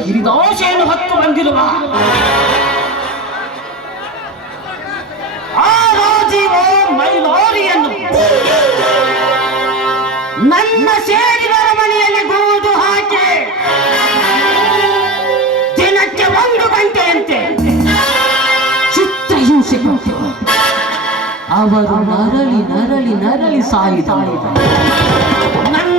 ಹಿರಿದಾಶೆಯನ್ನು ಹೊತ್ತು ಬಂದಿರುವ ಆ ರಾಜೀವ ಮೈಲಾರಿಯನ್ನು ನನ್ನ ಸೇರಿದರ ಮನೆಯಲ್ಲಿ ಹಾಕಿ ದಿನಕ್ಕೆ ಒಂದು ಗಂಟೆಯಂತೆ ಅವರು ನರಳಿ ನರಳಿ ನರಳಿ ಸಾಯಿ ನನ್ನ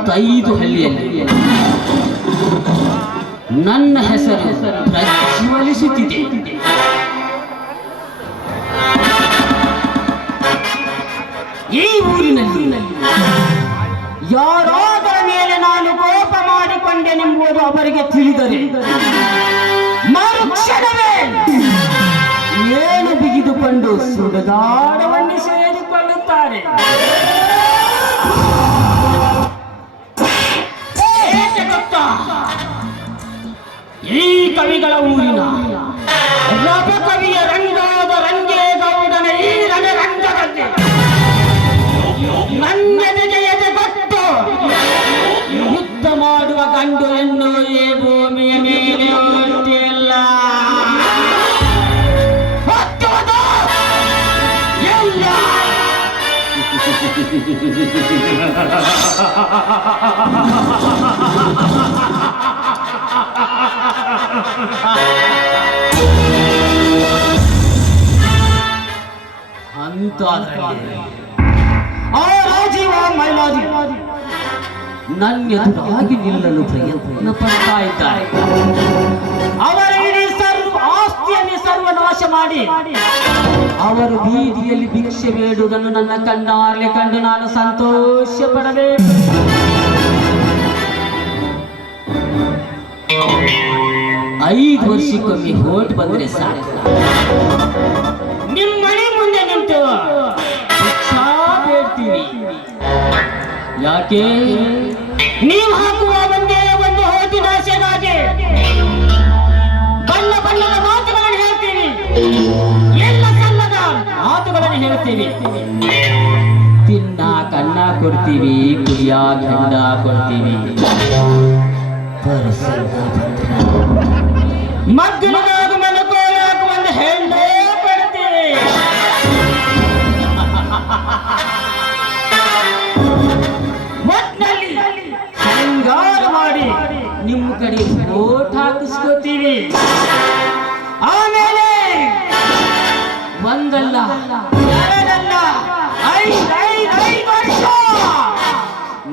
ಇಪ್ಪತ್ತೈದು ಹಳ್ಳಿಯಲ್ಲಿ. ನನ್ನ ಹೆಸರು ಪ್ರಜ್ವಲಿಸುತ್ತಿದೆ. ಈ ಊರಿನಲ್ಲಿ ಯಾರಾದರ ಮೇಲೆ ನಾನು ಕೋಪ ಮಾಡಿಕೊಂಡೆನೆಂಬುದು ಅವರಿಗೆ ತಿಳಿದರೆ ಮರುಕ್ಷಣವೇ ಏನು ಬಿಗಿದುಕೊಂಡು ಸುಡುಗಾಡವನ್ನು ಸೇರಿಕೊಳ್ಳುತ್ತಾರೆ ಈ ಕವಿಗಳ ಊರಿನ ಕವಿಯ ರಂಗಾದ ರಂಗೇಗೌಡನ ಈ ರಣರಂಗದಲ್ಲಿ ನನ್ನೆದೆಗೆ ಎದೆಗೊಟ್ಟು ಯುದ್ಧ ಮಾಡುವ ಗಂಡು ಎನ್ನು ಈ ಭೂಮಿಯ ಮೇಲೆ ha ha ಇಲ್ಲ. ಅಂತ ರಾಜೀವ ಮೈಲಾಜಿ ನನ್ನ ಎದುರಾಗಿ ನಿಲ್ಲಲು ಪ್ರಯತ್ನ ಪಡ್ತಾ ಇದ್ದಾರೆ. ಅವರ ಇಡೀ ಸರ್ವ ನಾಶ ಸರ್ವನಾಶ ಮಾಡಿ. ಅವರು ಬೀದಿಯಲ್ಲಿ ಭಿಕ್ಷೆ ಬೇಡುವುದನ್ನು ನನ್ನ ಕಣ್ಣಾರ್ಲೆ ಕಂಡು ನಾನು ಸಂತೋಷ ಪಡಬೇಕು ಐದು ವರ್ಷಕ್ಕೊಮ್ಮೆ ಹೋಟ್ ಬಂದ್ರೆ ಸಾಕು. ನಿಮ್ಮ ಮನೆ ಮುಂದೆ ನಿಂತು. ಭಿಕ್ಷಾ ಯಾಕೆ? ನೀವು ಹಾಕುವ ಒಂದೇ ಒಂದು ಹೋಟಿನ ಆಸೆಗಾಗಿ ಬಣ್ಣ ಬಣ್ಣದ ಮಾತುಗಳನ್ನು ಹೇಳ್ತೀನಿ ಎಲ್ಲ ಸಲ್ಲದ ಮಾತುಗಳನ್ನು ಹೇಳ್ತೀನಿ ತಿನ್ನ ಕನ್ನ ಕೊಡ್ತೀವಿ ಕುಡಿಯ ಗಂಡ ಕೊಡ್ತೀವಿ. ಮಗ್ಗಲದಾಗ ಮನಕೋಲಾಗ ಒಂದು ಹೆಣ್ಣೇ ಕೊಡ್ತೀವಿ ಒಟ್ನಲ್ಲಿ ಶೃಂಗಾರ ಮಾಡಿ ನಿಮ್ಮ ಕಡೆ ಓಟ್ ಹಾಕಿಸ್ಕೋತೀವಿ ಆಮೇಲೆ ಒಂದಲ್ಲ ಎರಡಲ್ಲ ಐದ್ ಐದ್ ಐದ್ ವರ್ಷ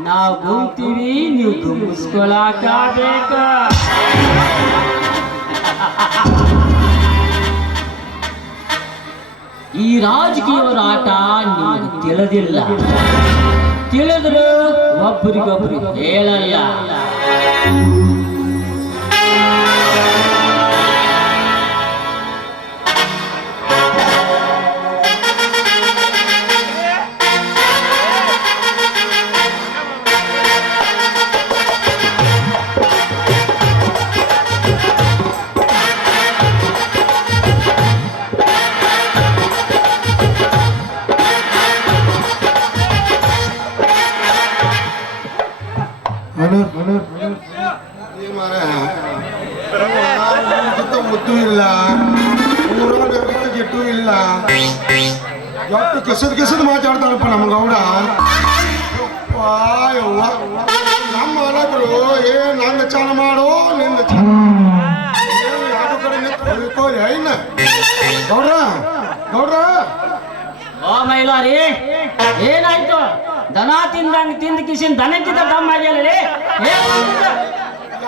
ನಾವು ಗುಂತೀವಿ ನೀವು ಗುಮ್ಮಿಸ್ಕೊಳಕಾಬೇಕ ಈ ರಾಜಕೀಯವರ ಆಟ ನಿಮಗೆ ತಿಳಿದಿಲ್ಲ. ತಿಳಿದ್ರು ಒಬ್ಬರಿಗೊಬ್ರು ಹೇಳಲ್ಲ. ಕೆಸದ್ ಕಸದ ಮಾತಾಡ್ತಾನಪ್ಪ ನಮ್ಮ ಗೌಡ. ನಮ್ಮ ಅಲಕರು ಏ ನಂದ ಚಾನ ಮಾಡೋ. ನಿಂದ ಯಾವ್ದೋ ಕಡೆ ನಿಂತ್ ಐನ ಗೌಡ್ರ ಗೌಡ್ರ. ಓ ಮೈಲಾರಿ ಏನಾಯ್ತು? ದನ ತಿಂದಂಗ ತಿಂದ ಕಿಸಿನ ದನಕ್ಕಿಂತ ದಮ್ಮ ಆಗ್ಯಾಲೇ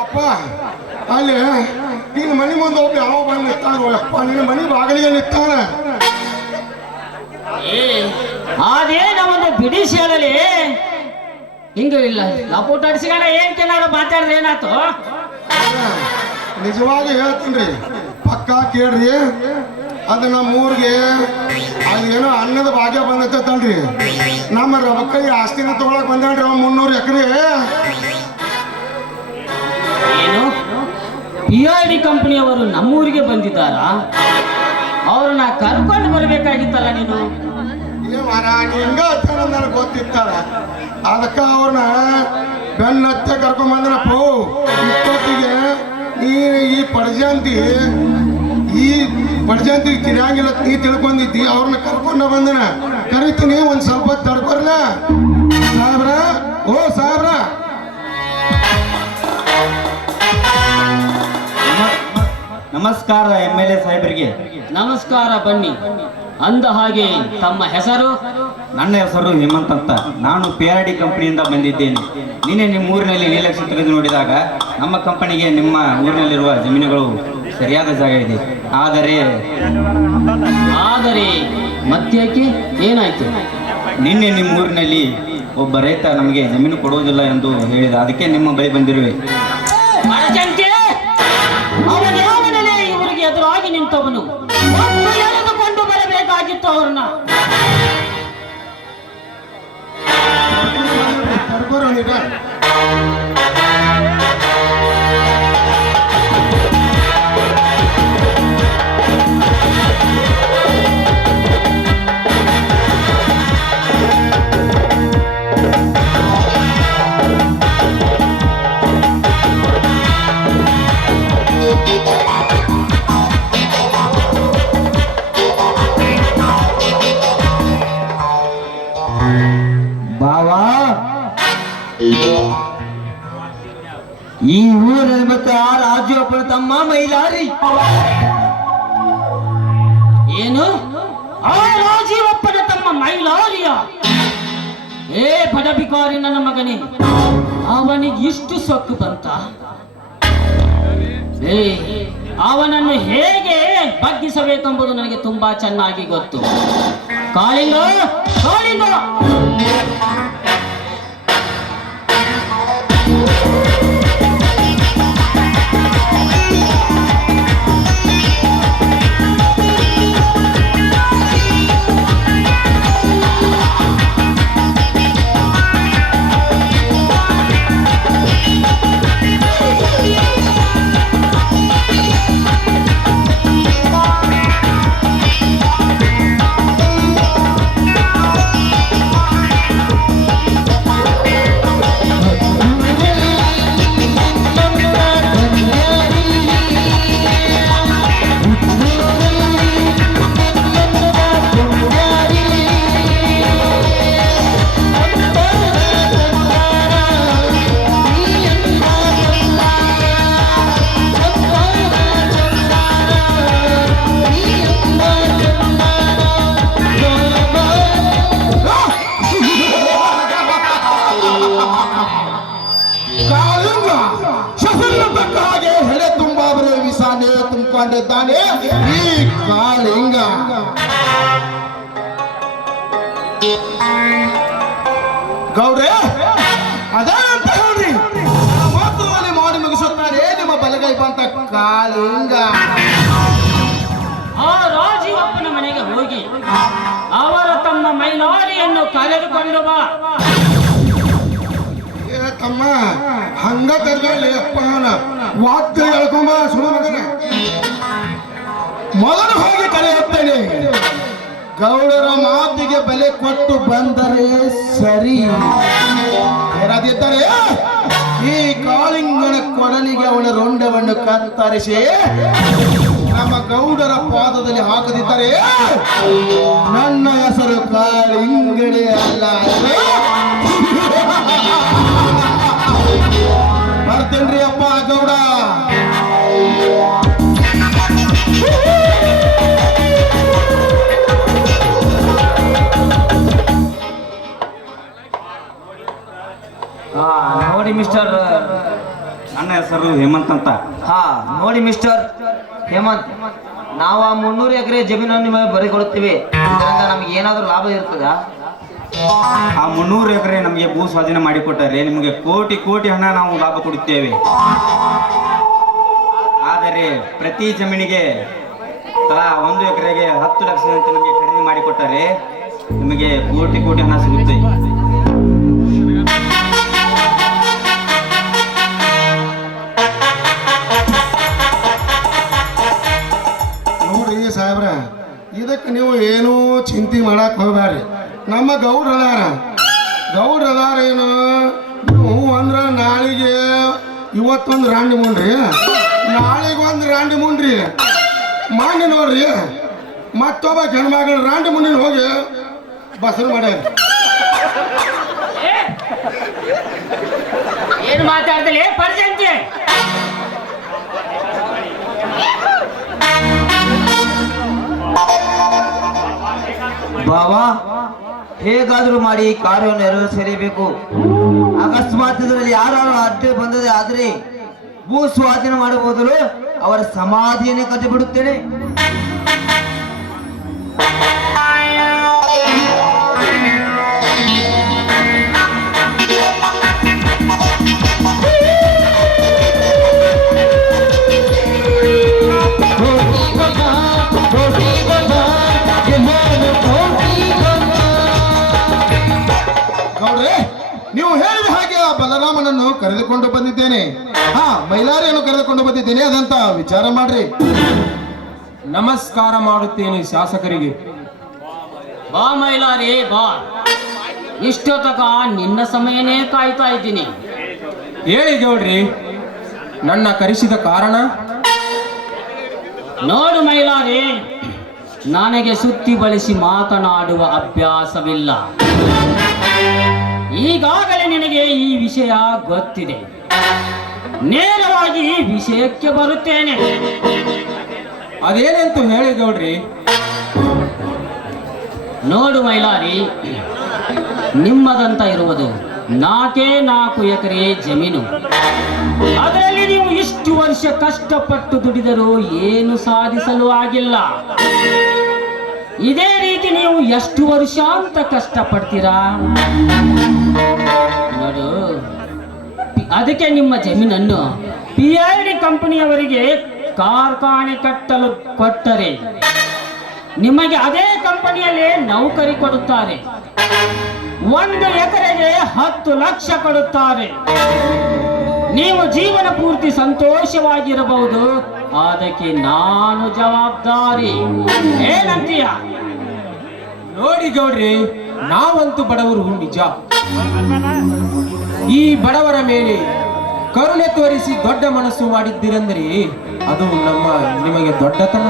ಅಪ್ಪ ಅಲ್ಲಿ ನಿನ್ನ ಮನೆ ಮುಂದೆ ಒಬ್ಬ ಯಾವ ಬಂದು ನಿಂತಾನ ಅಪ್ಪ ನಿನ್ನ ಮನೆ ಬಾಗಿಲಿಗೆ ನಿಂತಾನ. ಏ ಅದೇನ ಒಂದು ಬಿಡಿಸಿ ಹೇಳಲಿ ಹಿಂಗ ಇಲ್ಲ. ಲಪೋಟ್ ಅಡಿಸಿಗಾರ ಏನ್ ಕೇಳೋ ಮಾತಾಡಿದ್ರೆ ಏನಾಯ್ತು? ನಿಜವಾಗಿ ಹೇಳ್ತೀನಿ ಪಕ್ಕ ಕೇಳ್ರಿ. ಅದು ನಮ್ಮ ಊರಿಗೆ ಏನೋ ಅನ್ನದ ಭಾಗ್ಯ ಬಂದೈತಲ್ರಿ ನಮ್ಮ ರೊಕ್ಕ ಆಸ್ತಿನ ತಗೊಳಕ್ ಬಂದ್ರಿ ಅವ್ ಮುನ್ನೂರು ಎಕರೆ. ಏನು? ಪಿ ಐ ಡಿ ಕಂಪ್ನಿಯವರು ನಮ್ಮೂರಿಗೆ ಬಂದಿದ್ದಾರಾ? ಅವ್ರನ್ನ ಕರ್ಕೊಂಡು ಬರ್ಬೇಕಾಗಿತ್ತಲ್ಲ ನೀನು? ಹಿಂಗ ನನಗೆ ಗೊತ್ತಿತ್ತಲ್ಲ ಅದಕ್ಕೆ ಅವ್ರನ್ನ ಬೆನ್ನತ್ತೆ ಕರ್ಕೊಂಬಂದ್ರ ಪೋ ಇಪ್ಪತ್ತಿಗೆ ನೀ ಈ ಪಡ್ಜಂತಿ ಈ ಪಡ್ಜಂತಿ ತಿರಂಗಿಲ್ಲ ನೀ ತಿಳ್ಕೊಂಡಿದ್ದಿ ಅವ್ರನ್ನ ಕರ್ಕೊಂಡ ಬಂದನ. ಕರಿತೀನಿ ಒಂದ್ ಸ್ವಲ್ಪ ತಡ್ಕೊರ್ಲ? ಸಾಹೇಬ್ರ ಓ ಸಾಹೇಬ್ರ. ನಮಸ್ಕಾರ ಎಂ ಎಲ್ ಎ ಸಾಹೇಬ್ರಿಗೆ. ನಮಸ್ಕಾರ ಬನ್ನಿ. ಅಂದ ಹಾಗೆ ತಮ್ಮ ಹೆಸರು? ನನ್ನ ಹೆಸರು ಹೇಮಂತ್ ಅಂತ. ನಾನು ಪಿ ಆರ್ ಡಿ ಕಂಪನಿಯಿಂದ ಬಂದಿದ್ದೇನೆ. ನಿನ್ನೆ ನಿಮ್ಮ ಊರಿನಲ್ಲಿ ನೀಲಕ್ಷ ತೆಗೆದು ನೋಡಿದಾಗ ನಮ್ಮ ಕಂಪನಿಗೆ ನಿಮ್ಮ ಊರಿನಲ್ಲಿರುವ ಜಮೀನುಗಳು ಸರಿಯಾದ ಜಾಗ ಇದೆ. ಆದರೆ ಆದರೆ ಮತ್ತೆ ಏನಾಯ್ತು? ನಿನ್ನೆ ನಿಮ್ಮ ಊರಿನಲ್ಲಿ ಒಬ್ಬ ರೈತ ನಮಗೆ ಜಮೀನು ಕೊಡುವುದಿಲ್ಲ ಎಂದು ಹೇಳಿದ. ಅದಕ್ಕೆ ನಿಮ್ಮ ಬಳಿ ಬಂದಿರುವೆ. ಅವನು ಅವನ ಯಾವನಲ್ಲೇ ಇವರಿಗೆ ಎದುರಾಗಿ ನಿಂತವನು. ಬರಬೇಕಾಗಿತ್ತು ಅವ್ರನ್ನ. ತಡ್ಕೊರ ತಮ್ಮ ಮೈಲಾರಿ. ಏನು? ಆ ರಾಜೀವಪ್ಪನ ತಮ್ಮ ಮೈಲಾರಿಯ. ಏ ಬಡಬಿಕಾರಿ ನನ್ನ ಮಗನೇ, ಅವನಿಗೆ ಇಷ್ಟು ಸೊಕ್ಕು ಬಂತ? ಏ, ಅವನನ್ನು ಹೇಗೆ ಬಗ್ಗಿಸಬೇಕೆಂಬುದು ನನಗೆ ತುಂಬಾ ಚೆನ್ನಾಗಿ ಗೊತ್ತು. ಕಾಳಿಂಗ ಕಾಳಿಂಗ. ತುಂಬಿಕೊಂಡಿದ್ದಾನೆ ಈ ಕಾಳಿಂಗ ಗೌಡ್ರೆ ಅದೇ ಅಂತ ಹೇಳ್ರಿ. ಮಾತುಗಳಲ್ಲಿ ಮಾಡಿ ಮುಗಿಸುತ್ತಾರೆ. ನಿಮ್ಮ ಬಲಗೈ ಬಂತ ಕಾಳಿಂಗ ಆ ರಾಜೀವಪ್ಪನ ಮನೆಗೆ ಹೋಗಿ. ಅವರ ತಮ್ಮ ಮೈಲಾರಿಯನ್ನು ಕರೆದುಕೊಂಡು ಬಾ. ಏ ತಮ್ಮ ಹಂಗ ಕರ್ಬೇಡಿ ಅಪ್ಪ ಅವನ ವಾಕ್ಯ ಹೇಳ್ಕೊಂಬ ಸುಳ್ಳು ಮಗನ. ಮೊದಲು ಹೋಗಿ ಕರೆಯುತ್ತೇನೆ? ಗೌಡರ ಮಾತಿಗೆ ಬೆಲೆ ಕೊಟ್ಟು ಬಂದರೆ ಸರಿ. ಇರದಿದ್ದರೆ ಈ ಕಾಳಿಂಗನ ಕೊಡಲಿಗೆ ಅವನ ರೊಂಡವನ್ನು ಕತ್ತರಿಸಿ ನಮ್ಮ ಗೌಡರ ಪಾದದಲ್ಲಿ ಹಾಕದಿದ್ದರೆ, ನನ್ನ ಹೆಸರು ಕಾಳಿಂಗಡೆ ಅಲ್ಲ. ಮಿಸ್ಟರ್ ನನ್ನ ಹೆಸರು ಹೇಮಂತ್ ಅಂತ. ಹಾ ನೋಡಿ ಮಿಸ್ಟರ್ ಹೇಮಂತ್ ನಾವು ಆ ಮುನ್ನೂರು ಎಕರೆ ಜಮೀನನ್ನು ನಿಮಗೆ ಬರೆಕೊಡುತ್ತೇವೆ. ಇದರಿಂದ ನಮ್ಗೆ ಏನಾದರೂ ಲಾಭ ಇರ್ತದ? ಆ ಮುನ್ನೂರು ಎಕರೆ ನಮಗೆ ಭೂ ಸ್ವಾಧೀನ ಮಾಡಿಕೊಟ್ಟರೆ ನಿಮಗೆ ಕೋಟಿ ಕೋಟಿ ಹಣ ನಾವು ಲಾಭ ಕೊಡುತ್ತೇವೆ. ಆದರೆ ಪ್ರತಿ ಜಮೀನಿಗೆ ತಲಾ ಒಂದು ಎಕರೆಗೆ ಹತ್ತು ಲಕ್ಷದಂತೆ ನಮಗೆ ಖರೀದಿ ಮಾಡಿಕೊಟ್ಟರೆ ನಿಮಗೆ ಕೋಟಿ ಕೋಟಿ ಹಣ ಸಿಗುತ್ತೆ. ಸಾಹೇಬ್ರ ಇದಕ್ಕೆ ನೀವು ಏನೂ ಚಿಂತೆ ಮಾಡಕ್ ಹೋಗ್ಬೇಡ್ರಿ ನಮ್ಮ ಗೌಡ್ರ ಅದಾರ ಗೌಡ್ರ ಅದಾರ ಏನು? ನೀವು ಅಂದ್ರೆ ನಾಳೆಗೆ ಇವತ್ತೊಂದು ರಾಂಡಿ ಮುಂಡ್ರಿ ನಾಳೆಗೆ ಒಂದು ರಾಂಡಿ ಮುಂಡ್ರಿ ಮಾಡಿ ನೋಡ್ರಿ, ಮತ್ತೊಬ್ಬ ಹೆಣ್ಮಗಳ ರಾಂಡಿ ಮುಂಡಿನ ಹೋಗಿ ಬಸರು ಮಾಡ್ಯಾರ. ಏನ್ ಮಾತಾಡ್ತಲೇ ಪರ್ಜಂತಿ ಬಾವಾ ಹೇಗಾದರೂ ಮಾಡಿ ಕಾರ್ಯ ನೆರವೇರಿಸಲೇಬೇಕು ಅಕಸ್ಮಾತ್ ಇದರಲ್ಲಿ ಯಾರು ಅಡ್ಡೆ ಬಂದದೆ ಆದರೆ ಭೂ ಸ್ವಾಧೀನ ಮಾಡುವ ಮೊದಲು ಅವರ ಸಮಾಧಿಯನ್ನೇ ಕಟ್ಟಿ ಬಿಡುತ್ತೇನೆ ಗೌಡ್ರೆ ನೀವು ಹೇಳಿದ ಹಾಗೆ ಆ ಬಲರಾಮನನ್ನು ಕರೆದುಕೊಂಡು ಬಂದಿದ್ದೇನೆ. ಹಾ ಮೈಲಾರಿಯನ್ನು ಕರೆದುಕೊಂಡು ಬಂದಿದ್ದೇನೆ ಅದಂತ ವಿಚಾರ ಮಾಡ್ರಿ. ನಮಸ್ಕಾರ ಮಾಡುತ್ತೇನೆ ಶಾಸಕರಿಗೆ. ಬಾ ಮೈಲಾರಿ ಬಾ. ಇಷ್ಟೊತ್ತಕ ನಿನ್ನ ಸಮಯನೇ ಕಾಯ್ತಾ ಇದ್ದೀನಿ. ಹೇಳಿ ಗೌಡ್ರಿ ನನ್ನ ಕರೆಸಿದ ಕಾರಣ? ನೋಡು ಮೈಲಾರಿ ನನಗೆ ಸುತ್ತಿ ಬಳಸಿ ಮಾತನಾಡುವ ಅಭ್ಯಾಸವಿಲ್ಲ. ಈಗಾಗಲೇ ನಿನಗೆ ಈ ವಿಷಯ ಗೊತ್ತಿದೆ. ನೇರವಾಗಿ ವಿಷಯಕ್ಕೆ ಬರುತ್ತೇನೆ. ಅದೇನೆಂತು ಹೇಳಿ ಗೌಡ್ರಿ? ನೋಡು ಮೈಲಾರಿ ನಿಮ್ಮದಂತ ಇರುವುದು ನಾಲ್ಕೇ ನಾಲ್ಕು ಎಕರೆ ಜಮೀನು? ಅದರಲ್ಲಿ ನೀವು ಇಷ್ಟು ವರ್ಷ ಕಷ್ಟಪಟ್ಟು ದುಡಿದರೂ ಏನು ಸಾಧಿಸಲು ಆಗಿಲ್ಲ. ಇದೇ ರೀತಿ ನೀವು ಎಷ್ಟು ವರ್ಷ ಅಂತ ಕಷ್ಟಪಡ್ತೀರಾ? ನೋಡು ಅದಕ್ಕೆ ನಿಮ್ಮ ಜಮೀನನ್ನು ಪಿ ಐ ಡಿ ಕಂಪನಿಯವರಿಗೆ ಕಾರ್ಖಾನೆ ಕಟ್ಟಲು ಕೊಟ್ಟರೆ ನಿಮಗೆ ಅದೇ ಕಂಪನಿಯಲ್ಲಿ ನೌಕರಿ ಕೊಡುತ್ತಾರೆ. ಒಂದು ಎಕರೆಗೆ ಹತ್ತು ಲಕ್ಷ ಕೊಡುತ್ತಾರೆ. ನೀವು ಜೀವನ ಪೂರ್ತಿ ಸಂತೋಷವಾಗಿರಬಹುದು. ಅದಕ್ಕೆ ನಾನು ಜವಾಬ್ದಾರಿ. ಏನಂತೀಯ ನೋಡಿ ಗೌಡ್ರಿ, ನಾವಂತೂ ಬಡವರು ನಿಜ. ಈ ಬಡವರ ಮೇಲೆ ಕರುಣೆ ತೋರಿಸಿ ದೊಡ್ಡ ಮನಸ್ಸು ಮಾಡಿದ್ದೀರಂದ್ರೆ ಅದು ನಮ್ಮ, ನಿಮಗೆ ದೊಡ್ಡತನ.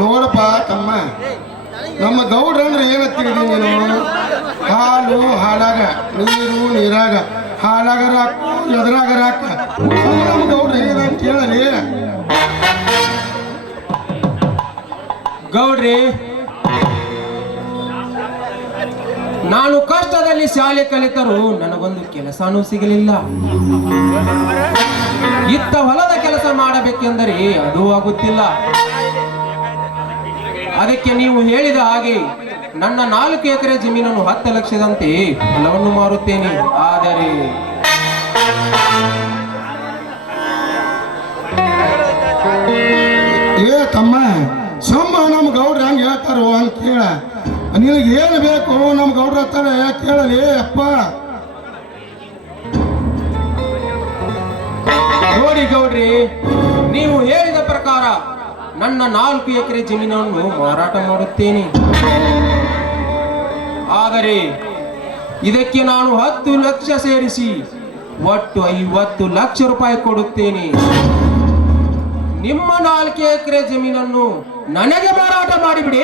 ನೋಡಪ್ಪ ತಮ್ಮ, ನಮ್ಮ ಗೌಡ್ರ ಅಂದ್ರೆ ಏನತ್ತಿಗದಿ ನೀನು? ಹಾಲು ಹಾಲಾಗ ನೀರು ನೀರಾಗ ಹಾಲಾಗ ರಾಕು. ಗೌಡ್ರ, ನಾನು ಕಷ್ಟದಲ್ಲಿ ಶಾಲೆ ಕಲಿತರು ನನಗೊಂದು ಕೆಲಸನೂ ಸಿಗಲಿಲ್ಲ. ಇತ್ತ ಹೊಲದ ಕೆಲಸ ಮಾಡಬೇಕೆಂದರೆ ಅದು ಆಗುತ್ತಿಲ್ಲ. ಅದಕ್ಕೆ ನೀವು ಹೇಳಿದ ಹಾಗೆ ನನ್ನ ನಾಲ್ಕು ಎಕರೆ ಜಮೀನನ್ನು ಹತ್ತು ಲಕ್ಷದಂತೆ ಹೊಲವನ್ನು ಮಾರುತ್ತೇನೆ. ಆದರೆ ಏ ತಮ್ಮ, ಸಮ್ಮ ನಮ್ಮ ಗೌಡ್ರ ಹಂಗೆ ಹೇಳ್ತಾರೋ ಅಂತ ಕೇಳ. ನಿನಗೆ ಏನು ಬೇಕು ನಮ್ಮ ಗೌಡ್ರ ಹತ್ತಾರ ಕೇಳಲಿ, ಅಪ್ಪ. ನೋಡಿ ಗೌಡ್ರಿ, ನೀವು ಹೇಳಿದ ಪ್ರಕಾರ ನನ್ನ ನಾಲ್ಕು ಎಕರೆ ಜಮೀನನ್ನು ಮಾರಾಟ ಮಾಡುತ್ತೇನೆ. ಆದರೆ ಇದಕ್ಕೆ ನಾನು ಹತ್ತು ಲಕ್ಷ ಸೇರಿಸಿ, ಒಟ್ಟು ಐವತ್ತು ಲಕ್ಷ ರೂಪಾಯಿ ಕೊಡುತ್ತೇನೆ. ನಿಮ್ಮ ನಾಲ್ಕು ಎಕರೆ ಜಮೀನನ್ನು ನನಗೆ ಮಾರಾಟ ಮಾಡಿಬಿಡಿ.